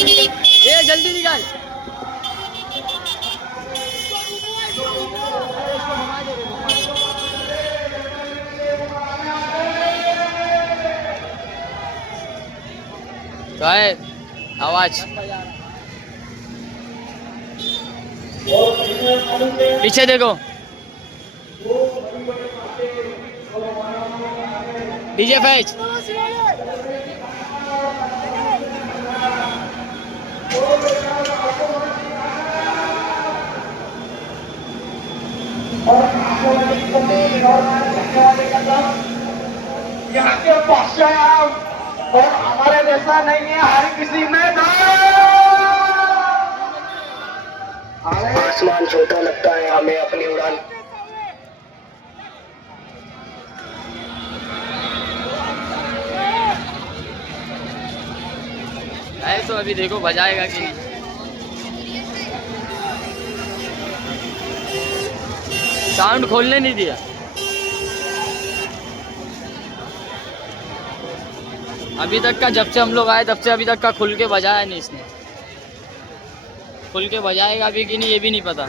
ये जल्दी निकाल। तो है आवाज पीछे देखो। डीजे फैज यहाँ के बादशाह और हमारे जैसा नहीं है हर किसी में आसमान छोटा लगता है हमें अपनी उड़ान। तो अभी देखो बजाएगा कि नहीं। साउंड खोलने नहीं दिया। अभी तक का जब से हम लोग आए तब से अभी तक का खुल के बजाया नहीं इसने। खुल के बजाएगा भी कि नहीं ये भी नहीं पता।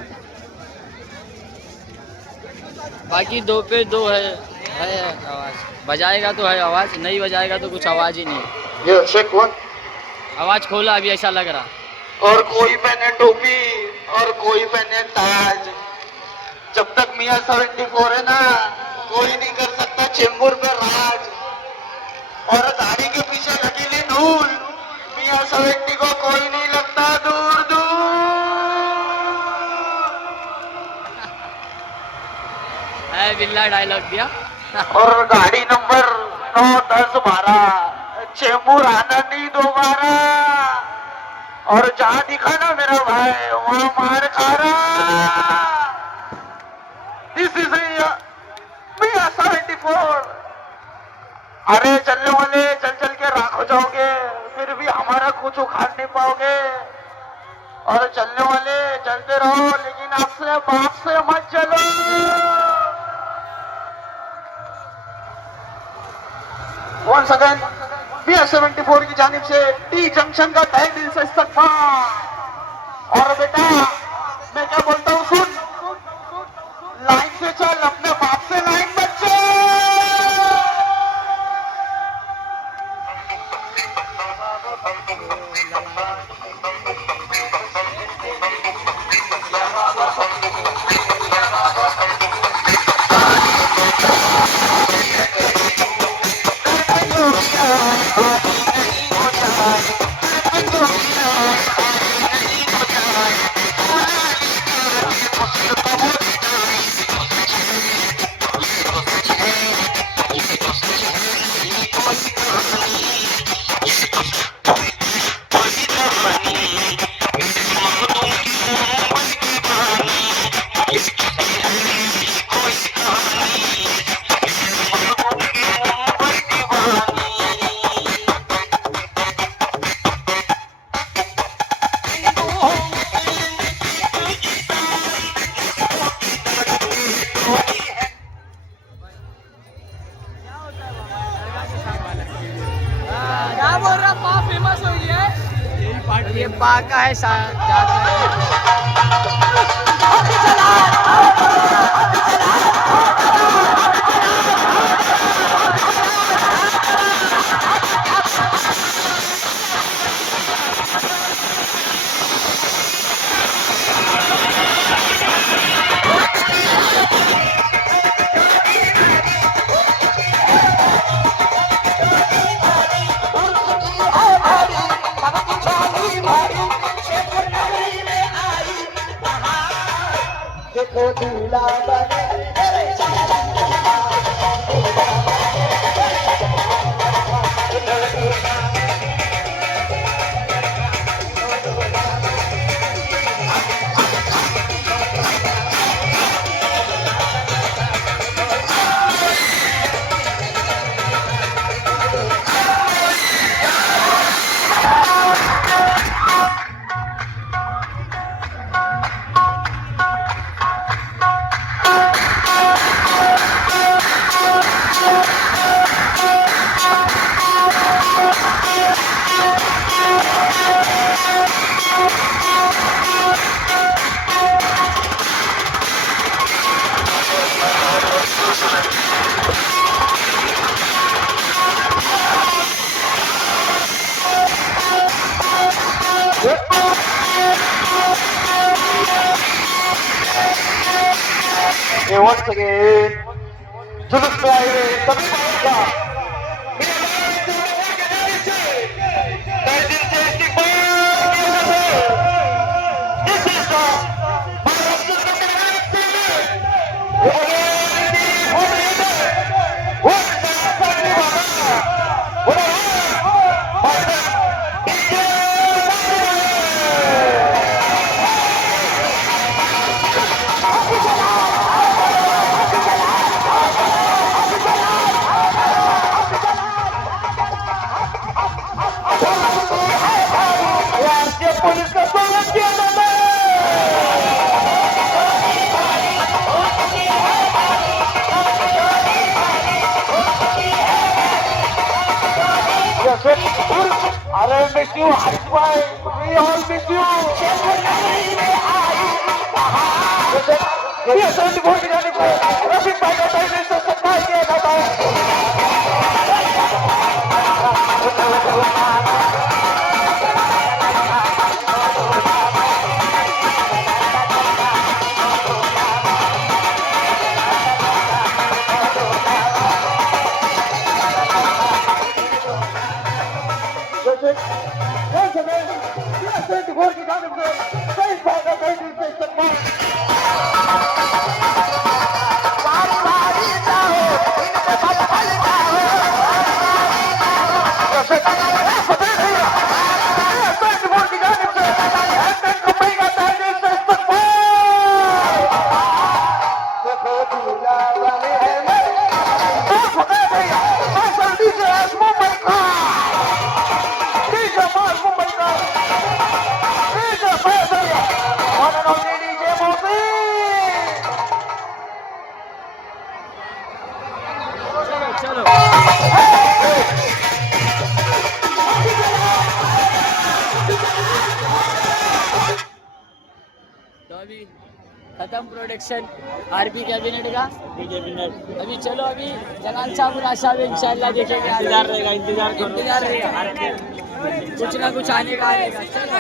बाकी दो पे दो है आवाज़। बजाएगा तो है आवाज़, नहीं बजाएगा तो कुछ आवाज़ ही नहीं है। ये चेक वन। आवाज़ खोला अभी ऐसा लग रहा। और कोई पहने टोपी और कोई पहने ताज। जब तक मियाँ 74 है ना कोई नहीं कर सकता चेंबूर पे राज। और गाड़ी के पीछे लकीली धूल मियाँ 70 को कोई नहीं लगता दूर दूर। है बिल्ला डायलॉग दिया। और गाड़ी नंबर 9, 10, 12 चेंबूर आना नहीं दोबारा। और जहाँ दिखा ना मेरा भाई वहाँ मार खा रहा। दिस इज मियाँ 74। अरे चलने वाले चल चल के राख हो जाओगे फिर भी हमारा कुछ उखाड़ नहीं पाओगे। और चलने वाले चलते रहो लेकिन आपसे बाप से मत चलो। वंस अगेन मियाँ 74 की जानिब से टी जंक्शन का तहे दिल से इस्तकबाल। और बेटा मैं क्या बोलता हूँ सुन, लाइन से चल अपने बाप से लाइन मत चल। क्या बोल रहा पा फेमस हो गया है। यही पार्ट ये पा का है देखो दूल्हा बने once again, जुलूस में आए हुए सभी भाइयों का तहे दिल से इस्तेमाल किया जाता है। This is the Maharashtra Democratic Party. वो हो रही है वो करने वाला वो पुलिस का स्वागत किया जाता है। अरे मिस यू हरीश भाई, वी ऑल मिस यू। ये संत भोज जाने को रफीक भाई का पहले से सत्कार किया जाता है। Once again, yes, संत भोज की जाने को कई भाई का पहले से सत्कार। चलो तो अभी खत्म प्रोडक्शन आरपी कैबिनेट का अभी चलो अभी जलाल साहब और आशा भी इंशाल्लाह देखेंगे। इंतजार रहेगा कुछ ना कुछ आने का आएगा। चलो